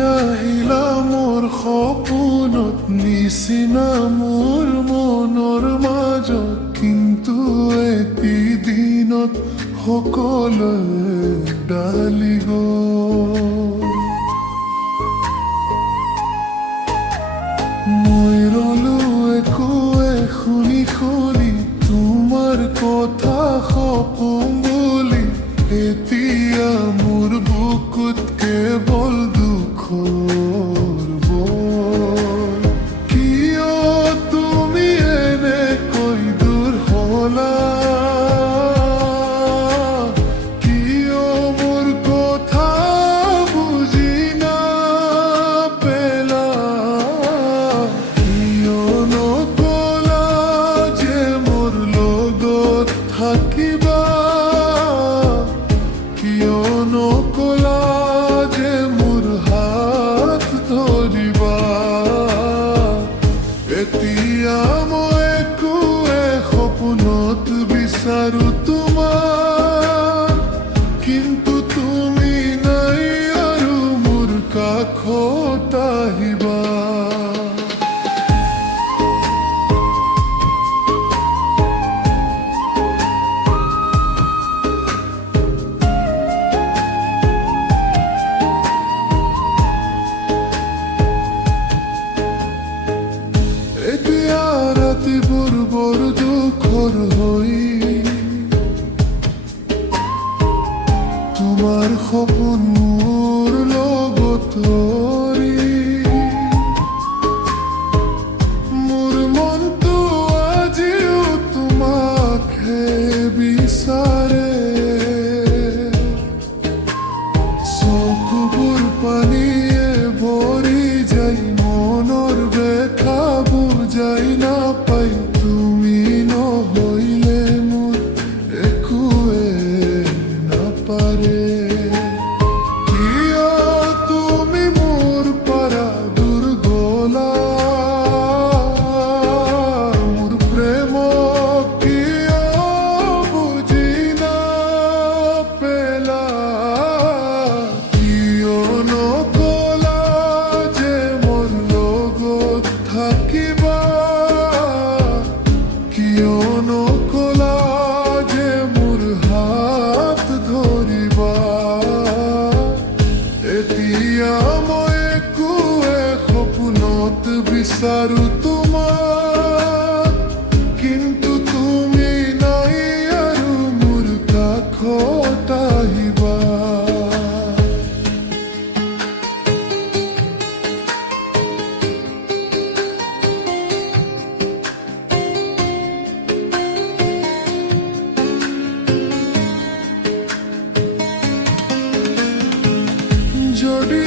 আহিলা মোৰ সপোনত নিচিনা মোৰ মনৰ মাজত, কিন্তু এটি দিনত সকলোৱে ডালি গ'ল। মই ৰলো একোৱে শুনি শুনি তোমাৰ কথা সপোন বুলি, এতিয়া মোৰ বুকুত কেৱল দুখৰ বল। কিয় তুমি এনেকৈ দূৰ হ'লা, কিয় মোৰ কথা বুজি নাপালা, কিয় নকলা যে মোৰ লগত থাকিবা, কিয় নকলা যে মোৰ হাত ধৰিবা। এতিয়া মই একোৱে সপোনত বিচাৰো তোমাৰ, কিন্তু তুমি নাই আৰু মোৰ কাষত আহিবা। এতিয়া ৰাতিবোৰ বৰ দুখৰ হৈ, তোমাৰ সপোন মোৰ লগত ধৰি, মোৰ মনটো আজিও তোমাকহে বিচাৰে। চকুবোৰ পানীয়ে ভৰি যায়, মনৰ ব্যথা বুজাই নাপাই, তুমি নহ'লে মোৰ একোৱে নাপাৰে। কিয় তুমি মোৰ পৰা দূৰ গ'লা, মোৰ প্ৰেমক কিয় বুজি নাপালা, কিয় নকলা যে মোৰ লগত থাকিবা, কিয় নকলা যে মোৰ হাত ধৰিবা। এতিয়া মই একোৱে সপোনত বিচাৰো তোমাক, কিন্তু তুমি নাই আৰু মোৰ কাষত আহিবা। যদি